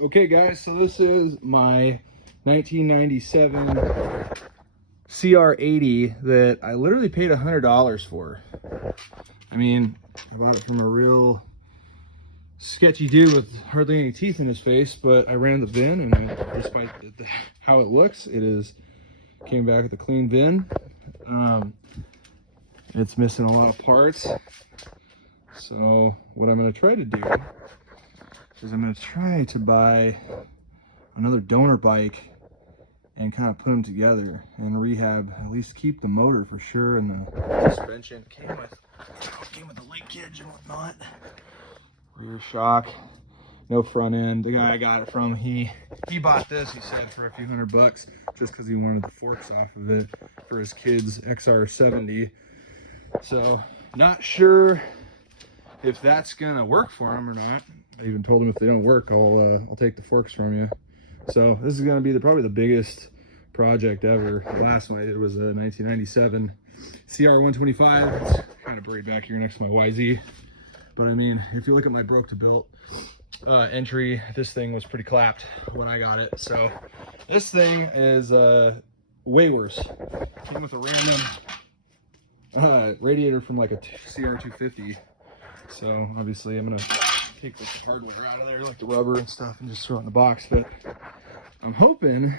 Okay guys, so this is my 1997 CR80 that I literally paid $100 for. I mean, I bought it from a real sketchy dude with hardly any teeth in his face, but I ran the VIN, and despite how it looks, came back with a clean VIN. It's missing a lot of parts. So what I'm going to try to do is I'm going to try to buy another donor bike and kind of put them together and rehab, at least keep the motor for sure, and the suspension came with the linkage and whatnot. Rear shock, no front end. The guy I got it from, he bought this, he said, for a few $100 just because he wanted the forks off of it for his kid's CR80. So not sure if that's gonna work for him or not. I even told him if they don't work, I'll take the forks from you. So this is gonna be probably the biggest project ever. The last one I did was a 1997 CR125. It's kind of buried back here next to my YZ. But I mean, if you look at my broke to built entry, this thing was pretty clapped when I got it. So this thing is way worse. Came with a random radiator from like a CR250. So obviously I'm gonna take the hardware out of there, like the rubber and stuff, and just throw it in the box. But I'm hoping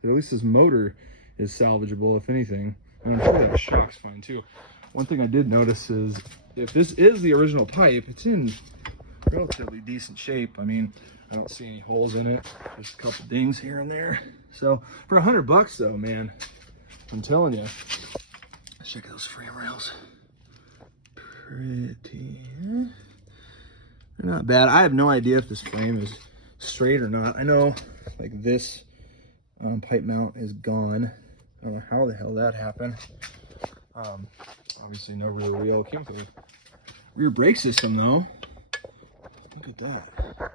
that at least this motor is salvageable, if anything. And I'm sure that shock's fine too. One thing I did notice is if this is the original pipe, it's in relatively decent shape. I mean, I don't see any holes in it. Just a couple dings here and there. So for $100 though, man, I'm telling you, let's check those frame rails. Pretty, they're not bad. I have no idea if this frame is straight or not. I know like this pipe mount is gone. I don't know how the hell that happened. Obviously no rear wheel. Came with a rear brake system though. Look at that.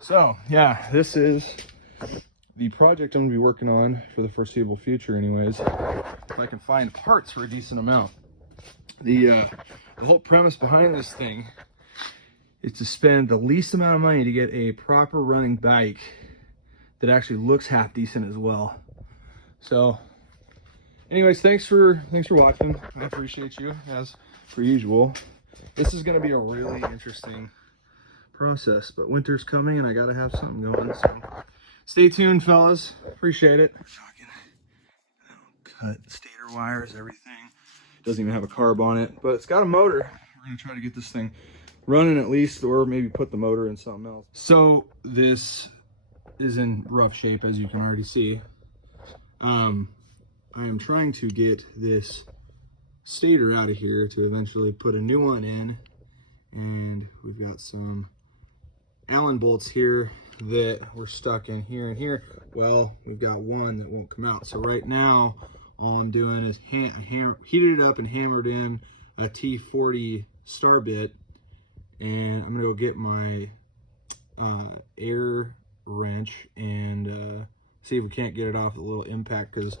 So yeah, this is the project I'm gonna be working on for the foreseeable future anyways. If I can find parts for a decent amount. The whole premise behind this thing is to spend the least amount of money to get a proper running bike that actually looks half decent as well. So anyways, thanks for watching. I appreciate you as per usual. This is going to be a really interesting process, but winter's coming and I got to have something going. So stay tuned, fellas. Appreciate it. Cut stator wires, everything. Doesn't even have a carb on it, but it's got a motor. We're going to try to get this thing running at least, or maybe put the motor in something else. So this is in rough shape, as you can already see. I am trying to get this stator out of here to eventually put a new one in, and we've got some Allen bolts here that were stuck in here and here. Well, we've got one that won't come out. So right now all I'm doing is heated it up and hammered in a T40 star bit, and I'm gonna go get my air wrench and see if we can't get it off the little impact, because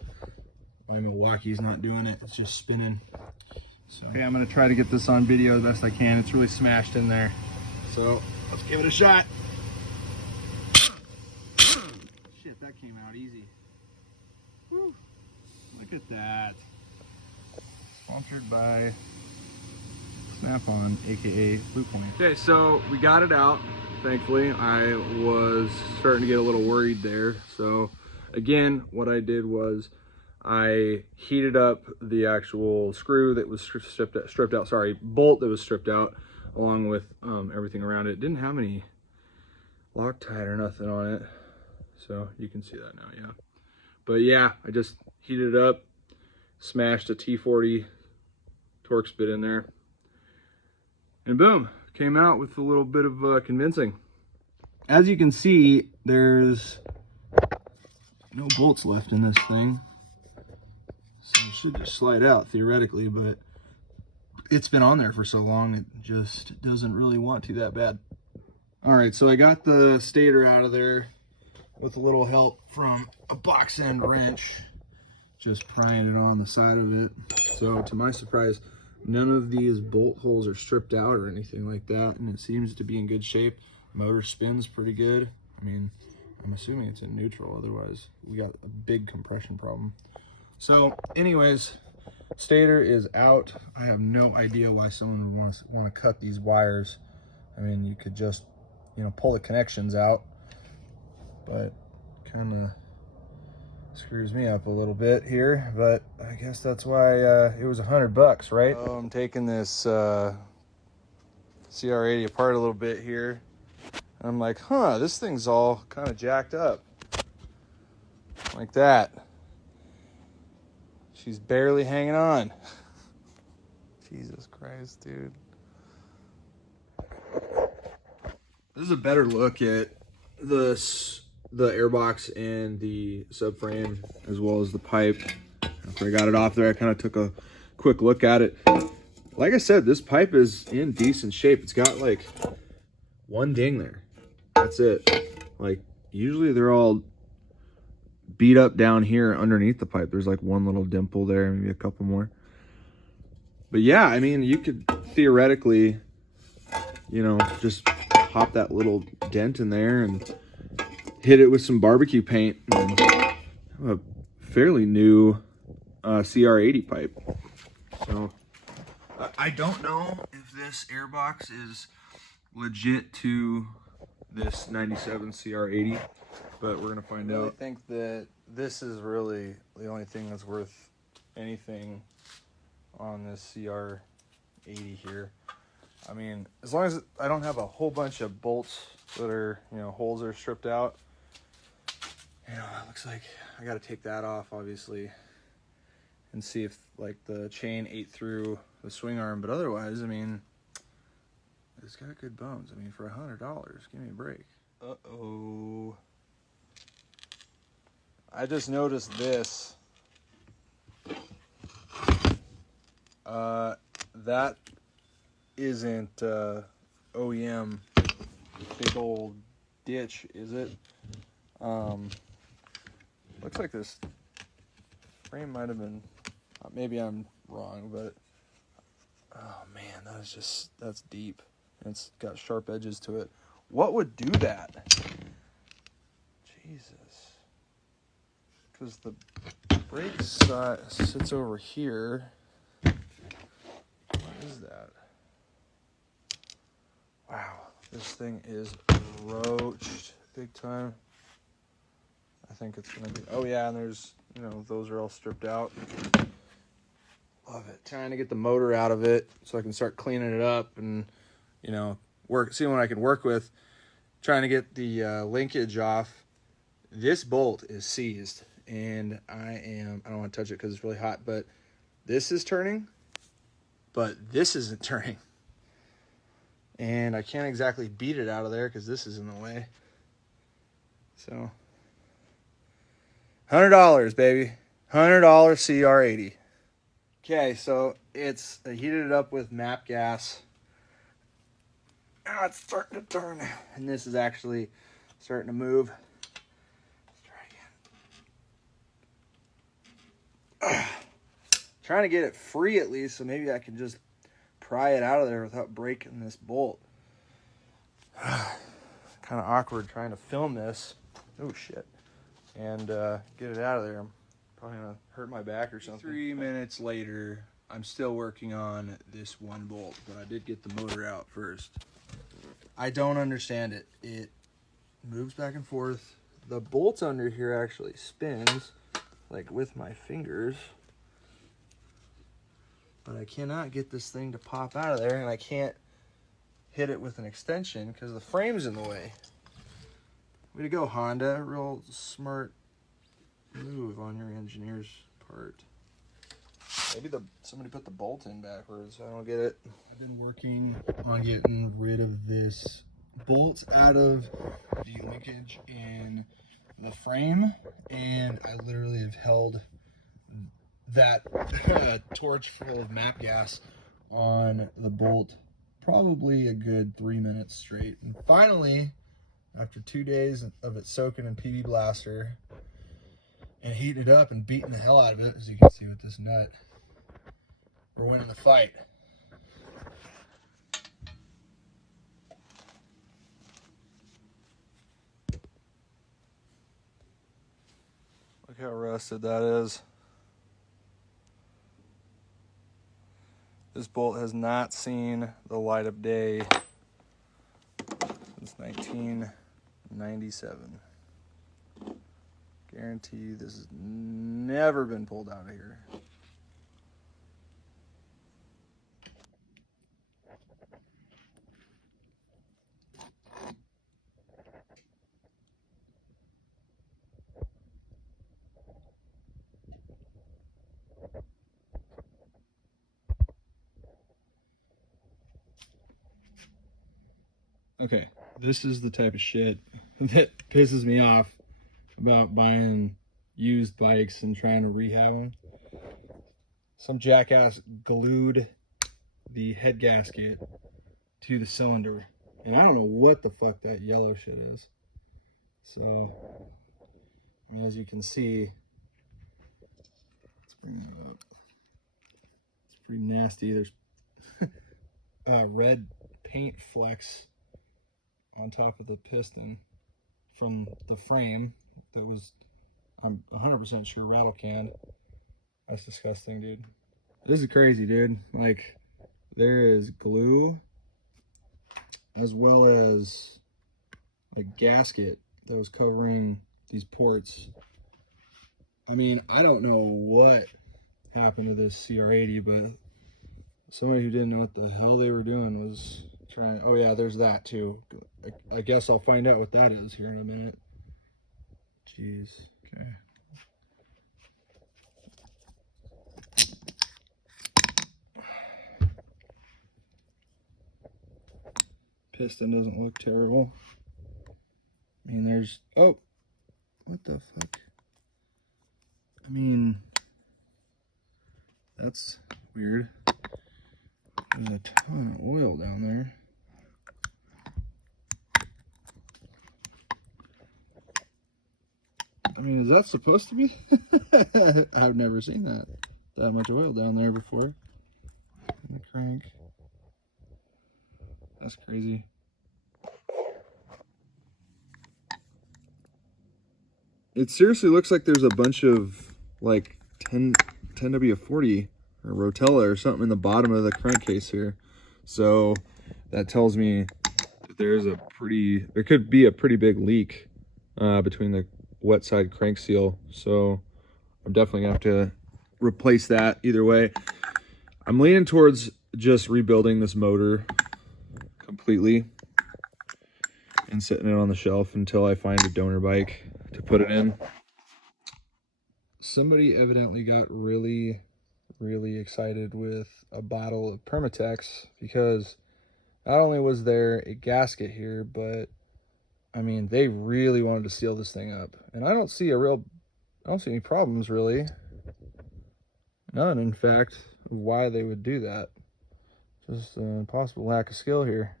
my Milwaukee's not doing it, it's just spinning. So okay, I'm gonna try to get this on video the best I can. It's really smashed in there, so let's give it a shot. Shit, that came out easy. Woo. Look at that. Sponsored by Snap-on, aka Blue Point. Okay, so we got it out, thankfully. I was starting to get a little worried there. So again, what I did was I heated up the actual screw that was stripped out, sorry, bolt that was stripped out, along with everything around it. It didn't have any Loctite or nothing on it, so you can see that now, yeah. But yeah, I just heated it up, smashed a T40 Torx bit in there, and boom, came out with a little bit of convincing. As you can see, there's no bolts left in this thing, so it should just slide out theoretically, but it's been on there for so long it just doesn't really want to that bad. All right, so I got the stator out of there with a little help from a box end wrench, just prying it on the side of it. So to my surprise, none of these bolt holes are stripped out or anything like that, and it seems to be in good shape. Motor spins pretty good. I mean, I'm assuming it's in neutral, otherwise we got a big compression problem. So anyways, stator is out. I have no idea why someone would want to cut these wires. I mean, you could just, you know, pull the connections out, but kind of screws me up a little bit here, but I guess that's why it was $100, right? Oh, I'm taking this CR80 apart a little bit here. And I'm like, huh, this thing's all kind of jacked up. Like that. She's barely hanging on. Jesus Christ, dude. This is a better look at the airbox and the subframe, as well as the pipe. After I got it off there, I kind of took a quick look at it. Like I said, this pipe is in decent shape. It's got like one ding there. That's it. Like, usually they're all beat up down here underneath the pipe. There's like one little dimple there, maybe a couple more. But yeah, I mean, you could theoretically, you know, just pop that little dent in there and hit it with some barbecue paint and have a fairly new CR80 pipe. So I don't know if this airbox is legit to this 97 CR80, but we're gonna find out. I think that this is really the only thing that's worth anything on this CR80 here. I mean, as long as I don't have a whole bunch of bolts that are, you know, holes are stripped out. You know, it looks like I got to take that off, obviously, and see if like the chain ate through the swing arm. But otherwise, I mean, it's got good bones. I mean, for $100, give me a break. Uh-oh. I just noticed this. That isn't OEM big old ditch, is it? Looks like this frame might have been, maybe I'm wrong, but oh man, that's deep. And it's got sharp edges to it. What would do that? Jesus. Because the brake sits over here. What is that? Wow, this thing is roached big time. I think it's gonna be, oh yeah, and there's, you know, those are all stripped out. Love it. Trying to get the motor out of it so I can start cleaning it up and, you know, see what I can work with. Trying to get the linkage off. This bolt is seized, and I don't want to touch it because it's really hot, but this is turning, but this isn't turning. And I can't exactly beat it out of there because this is in the way. So, $100, baby. $100 CR80. Okay, so I heated it up with MAP gas. Now it's starting to turn. And this is actually starting to move. Let's try again. Trying to get it free at least, so maybe I can just pry it out of there without breaking this bolt. Kind of awkward trying to film this. Oh shit. And get it out of there. I'm probably gonna hurt my back or something. 3 minutes later, I'm still working on this one bolt, but I did get the motor out first. I don't understand it. It moves back and forth. The bolt under here actually spins, like with my fingers. But I cannot get this thing to pop out of there, and I can't hit it with an extension because the frame's in the way. Way to go, Honda. Real smart move on your engineer's part. Maybe somebody put the bolt in backwards. I don't get it. I've been working on getting rid of this bolt out of the linkage in the frame, and I literally have held that torch full of MAP gas on the bolt probably a good 3 minutes straight. And finally, after 2 days of it soaking in PB Blaster and heating it up and beating the hell out of it, as you can see with this nut, we're winning the fight. Look how rusted that is. This bolt has not seen the light of day since 1997. Guarantee this has never been pulled out of here. Okay, this is the type of shit that pisses me off about buying used bikes and trying to rehab them. Some jackass glued the head gasket to the cylinder, and I don't know what the fuck that yellow shit is. So, I mean, as you can see, let's bring it up. It's pretty nasty. There's red paint flecks on top of the piston from the frame that was, I'm 100% sure, rattle canned. That's disgusting, dude. This is crazy, dude. Like, there is glue as well as a gasket that was covering these ports. I mean, I don't know what happened to this CR80, but somebody who didn't know what the hell they were doing was trying. Oh yeah, there's that too. I guess I'll find out what that is here in a minute. Jeez. Okay. Piston doesn't look terrible. I mean, there's, oh, what the fuck? I mean, that's weird. There's a ton of oil down there. I mean, is that supposed to be? I've never seen that much oil down there before. In the crank. That's crazy. It seriously looks like there's a bunch of like 10W40 or Rotella or something in the bottom of the crankcase here. So that tells me that there could be a pretty big leak between the wet side crank seal. So I'm definitely gonna have to replace that either way. I'm leaning towards just rebuilding this motor completely and setting it on the shelf until I find a donor bike to put it in. Somebody evidently got really excited with a bottle of Permatex because not only was there a gasket here, but I mean, they really wanted to seal this thing up. And I don't see any problems really. None, in fact, why they would do that. Just an possible lack of skill here.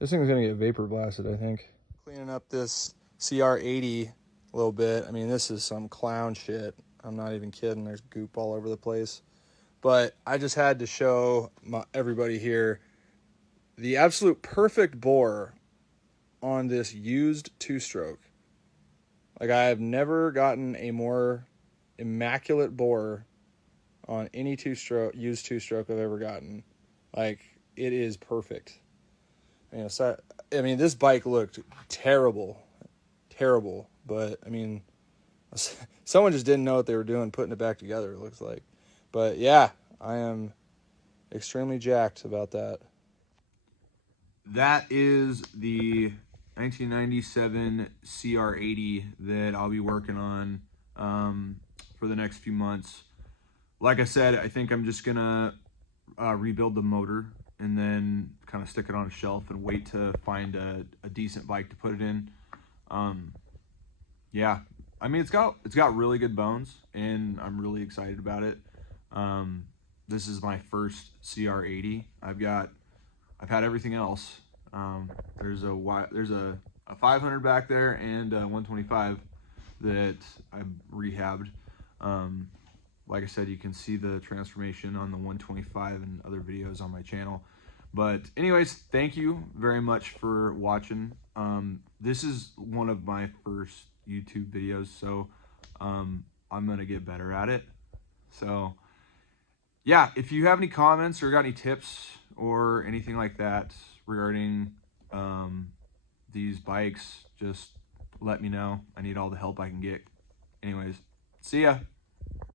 This thing's gonna get vapor blasted, I think. Cleaning up this CR80 a little bit. I mean, this is some clown shit. I'm not even kidding. There's goop all over the place. But I just had to show everybody here the absolute perfect bore on this used two-stroke. Like, I have never gotten a more immaculate bore on any used two-stroke I've ever gotten. Like, it is perfect. You know, so, I mean, this bike looked terrible, but I mean, someone just didn't know what they were doing putting it back together, it looks like. But yeah, I am extremely jacked about that. That is the 1997 CR80 that I'll be working on for the next few months. Like I said, I think I'm just gonna rebuild the motor and then kind of stick it on a shelf and wait to find a decent bike to put it in. Yeah, I mean, it's got really good bones, and I'm really excited about it. This is my first CR80. I've had everything else. There's a 500 back there and a 125 that I rehabbed. Like I said, you can see the transformation on the 125 and other videos on my channel. But anyways, thank you very much for watching. This is one of my first YouTube videos, so I'm gonna get better at it. So yeah, if you have any comments or got any tips or anything like that regarding these bikes, just let me know. I need all the help I can get. Anyways, see ya.